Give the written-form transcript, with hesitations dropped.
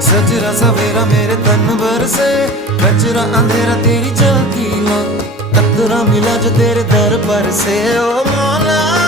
सजरा सवेरा मेरे तन भर से, कचरा अंधेरा तेरी चलती लो, कतरा मिला जो तेरे दर पर से। ओ मौला